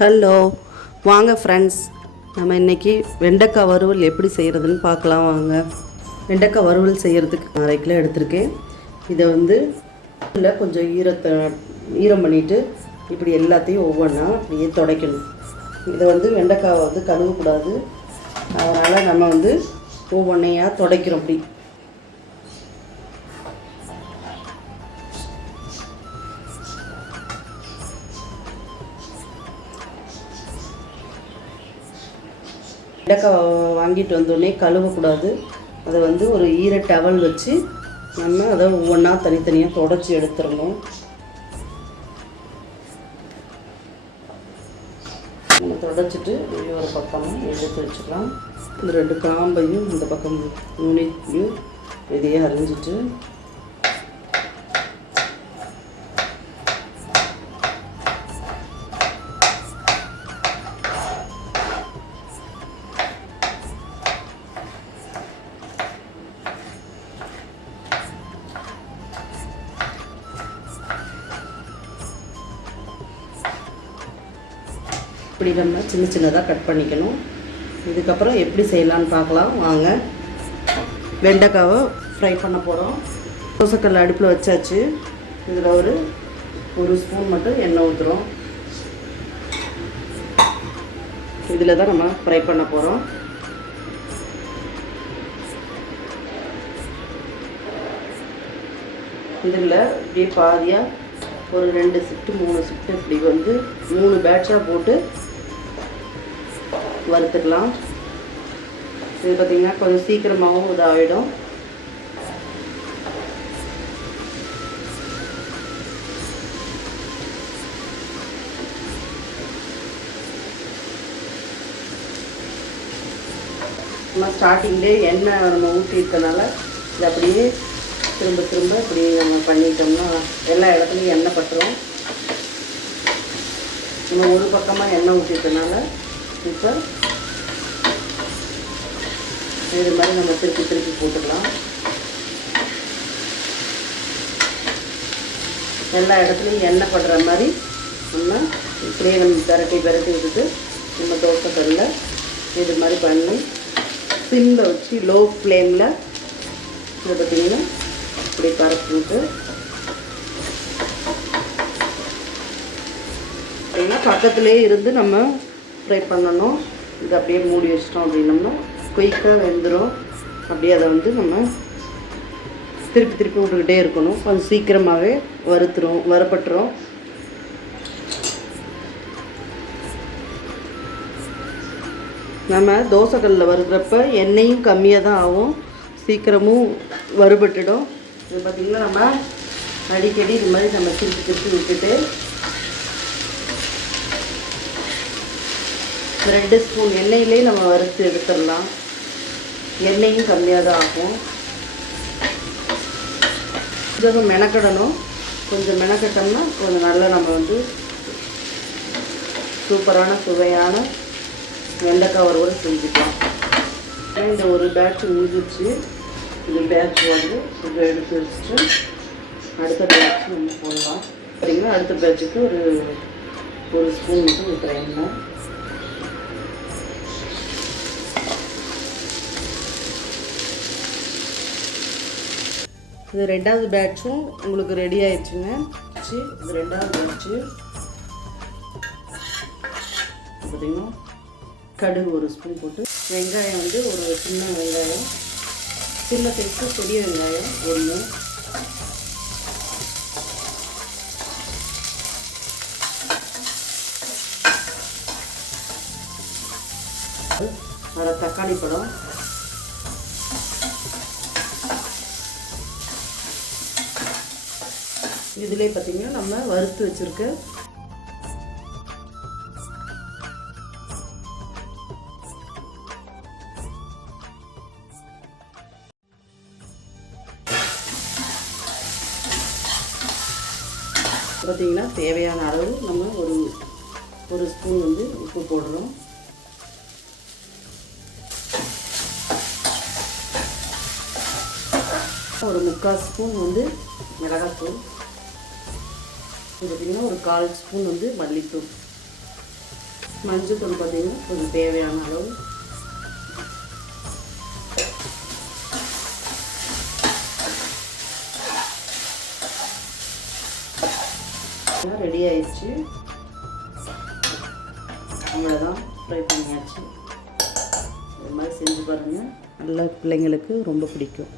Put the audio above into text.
Hello. வாங்க friends நம்ம இன்றைக்கி வெண்டைக்காய் வறுவல் எப்படி செய்கிறதுன்னு பார்க்கலாம் வாங்க. வெண்டைக்காய் வறுவல் செய்கிறதுக்கு அரை கிலோ எடுத்திருக்கேன். இதை வந்து இல்லை கொஞ்சம் ஈரத்தை ஈரம் பண்ணிவிட்டு இப்படி எல்லாத்தையும் ஒவ்வொன்றா அப்படியே துடைக்கணும். இதை வந்து வெண்டைக்காவை வந்து கழுவக்கூடாது. அதனால் நம்ம வந்து ஒவ்வொன்றையாக துடைக்கிறோம் அப்படி. வெண்டைக்காய் வாங்கிட்டு வந்தோடனே கழுவக்கூடாது. அதை வந்து ஒரு ஈர டவல் வச்சு நம்ம அதை ஒவ்வொன்றா தனித்தனியாக தொடச்சி எடுத்துடணும். நம்ம தொடச்சிட்டு வெளியே ஒரு பக்கம் எடுத்து வச்சுக்கலாம். இந்த ரெண்டு காம்பையும் இந்த பக்கம் யூனிட்லையும் இதையே அரிஞ்சிட்டு இப்படி நம்ம சின்ன சின்னதாக கட் பண்ணிக்கணும். இதுக்கப்புறம் எப்படி செய்யலான்னு பார்க்கலாம். வாங்க. வெண்டைக்காவை ஃப்ரை பண்ண போகிறோம் தோசைக்கல் அடுப்பில் வச்சாச்சு. இதில் ஒரு ஒரு ஸ்பூன் மட்டும் எண்ணெய் ஊற்றுறோம் இதில் தான் நம்ம ஃப்ரை பண்ண போகிறோம் இதில் இப்படியே பாதியாக ஒரு ரெண்டு ஷிஃப்ட்டு மூணு ஷிஃப்ட்டு இப்படி வந்து மூணு பேட்சாக போட்டு வறுத்துக்கலாம் இது பார்த்திங்கன்னா கொஞ்சம் சீக்கிரமாகவும் இதாகிடும் நம்ம ஸ்டார்டிங்லேயே எண்ணெய் நம்ம ஊற்றிருக்கனால இது அப்படியே திரும்ப திரும்ப இப்படி நம்ம பண்ணிட்டோம்னா எல்லா இடத்துலையும் எண்ணெய் பட்டுரும். நம்ம ஒரு பக்கமாக எண்ணெய் ஊற்றிருக்கனால இப்போ இது மாதிரி நம்ம திருப்பி திருப்பி போட்டுக்கலாம். எல்லா இடத்துலையும் எண்ணெய் படுற மாதிரி நம்ம இப்படியே நம்ம பெரட்டி பெரட்டி விட்டுட்டு நம்ம தோசை கல்லில் இது மாதிரி பண்ணி சிம்மில் வச்சு லோ ஃப்ளேமில் இது பார்த்திங்கன்னா இப்படி பரப்பி விட்டு பக்கத்துலேயே இருந்து நம்ம ஃப்ரை பண்ணணும். இது அப்படியே மூடி வச்சிட்டோம் அப்படின்னம்னா குயிக்காக வெந்துடும் அப்படியே அதை வந்து நம்ம திருப்பி திருப்பி விட்டுக்கிட்டே இருக்கணும். கொஞ்சம் சீக்கிரமாகவே வறுத்துரும் வறுபட்டுரும். நம்ம தோசைக்கல்லில் வறுக்கிறப்ப எண்ணெயும் கம்மியாக தான் ஆகும். சீக்கிரமும் வறுபட்டுடும். இது பார்த்திங்கன்னா நம்ம அடிக்கடி இது மாதிரி நம்ம திருப்பி திருப்பி விட்டுட்டு ரெண்டு ஸ்பூன் எண்ணெயிலே நம்ம வறுத்து எடுத்துடலாம். எண்ணெயும் கம்மியாக தான் ஆகும். கொஞ்சம் மெனக்கடணும். கொஞ்சம் மெனக்கட்டோம்னா கொஞ்சம் நல்லா நம்ம வந்து சூப்பரான சுவையான வெண்டைக்காய் வறுவல் செஞ்சுக்கலாம். இந்த ஒரு பேட்ச் ஊதிச்சு இந்த பேட்ச் வந்து இதை எடுத்து வச்சுட்டு அடுத்த பேட்ச் நம்ம போடலாம். சரிங்களா அடுத்த பேட்சுக்கு ஒரு ஒரு ஸ்பூன் மட்டும் ஊற்றுற இது ரெண்டாவது பேட்சும் உங்களுக்கு ரெடி ஆயிடுச்சுங்க. சி, இது ரெண்டாவது பேட்ச்சு பார்த்தீங்கன்னா கடுகு ஒரு ஸ்பூன் போட்டு வெங்காயம் வந்து ஒரு சின்ன வெங்காயம். சின்ன சைஸ்க்கு பெரிய வெங்காயம் ஒன்று அரை தக்காளி பழம். இதிலே பார்த்தீங்கன்னா நம்ம வறுத்து வச்சுருக்க பார்த்தீங்கன்னா தேவையான அளவு நம்ம ஒரு ஒரு ஸ்பூன் வந்து உப்பு போடுறோம். ஒரு முக்கால் ஸ்பூன் வந்து மிளகாத்தூள். பார்த்திங்கன்னா ஒரு கால் ஸ்பூன் வந்து மல்லித்தூள் மஞ்சள் பார்த்தீங்கன்னா கொஞ்சம் தேவையான அளவு. ரெடி ஆயிடுச்சு. அவ்வளோதான் ஃப்ரை பண்ணியாச்சு. இது மாதிரி செஞ்சு பாருங்கள் நல்லா பிள்ளைங்களுக்கு ரொம்ப பிடிக்கும்.